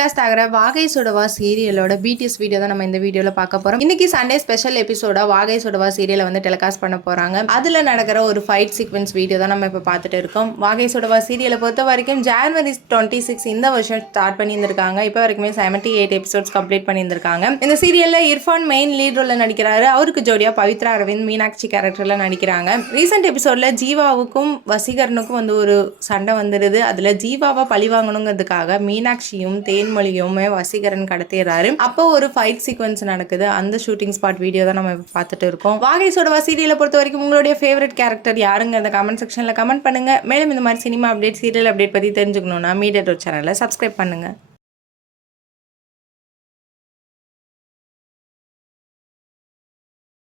Telecast ஆகிற வாகை சுடவா சீரியலோட BDS video தான் நம்ம இந்த வீடியோவில் பார்க்க போகிறோம். இன்னைக்கு சண்டே ஸ்பெஷல் எபிசோட வாகை சுடவா சீரியலை வந்து டெலிகாஸ்ட் பண்ண போகிறாங்க. அதில் நடக்கிற ஒரு ஃபைட் சீக்வன்ஸ் வீடியோ தான் நம்ம இப்போ பார்த்துட்டு இருக்கோம். வாகை சுடவா சீரியலை பொறுத்த வரைக்கும் January 26 இந்த வருஷம் ஸ்டார்ட் பண்ணியிருந்திருக்காங்க. இப்போ வரைக்குமே 78 எபிசோட்ஸ் கம்ப்ளீட் பண்ணியிருந்திருக்காங்க. இந்த சீரியலில் இர்ஃபான் மெயின் லீட் ரோலில் நடிக்கிறாரு. அவருக்கு ஜோடியா பவித்ரா அரவிந்த் மீனாட்சி கேரக்டரில் நடிக்கிறாங்க. ரீசெண்ட் எபிசோடில் ஜீவாவுக்கும் வசீகரனுக்கும் வந்து ஒரு சண்டை வந்துடுது. அதில் ஜீவாவை பழி வாங்கணுங்கிறதுக்காக மீனாட்சியும் தேன்மொழியுமே வசீகரன் கடத்திடுறாரு. அப்போ ஒரு ஃபைட் சீக்வன்ஸ் நடக்குது. அந்த ஷூட்டிங் ஸ்பாட் வீடியோ தான் நம்ம பார்த்துட்டு இருக்கோம். வாகை சுடவா சீரியலை பொறுத்த வரைக்கும் உங்களுடைய ஃபேவரட் கேரக்டர் யாருங்க அந்த கமெண்ட் செக்ஷன்ல கமெண்ட் பண்ணுங்க. மேலும் இந்த மாதிரி சினிமா அப்டேட், சீரியல் அப்டேட் பத்தி தெரிஞ்சுக்கணும்னா மீடியா சேனலை சப்ஸ்கிரைப் பண்ணுங்க.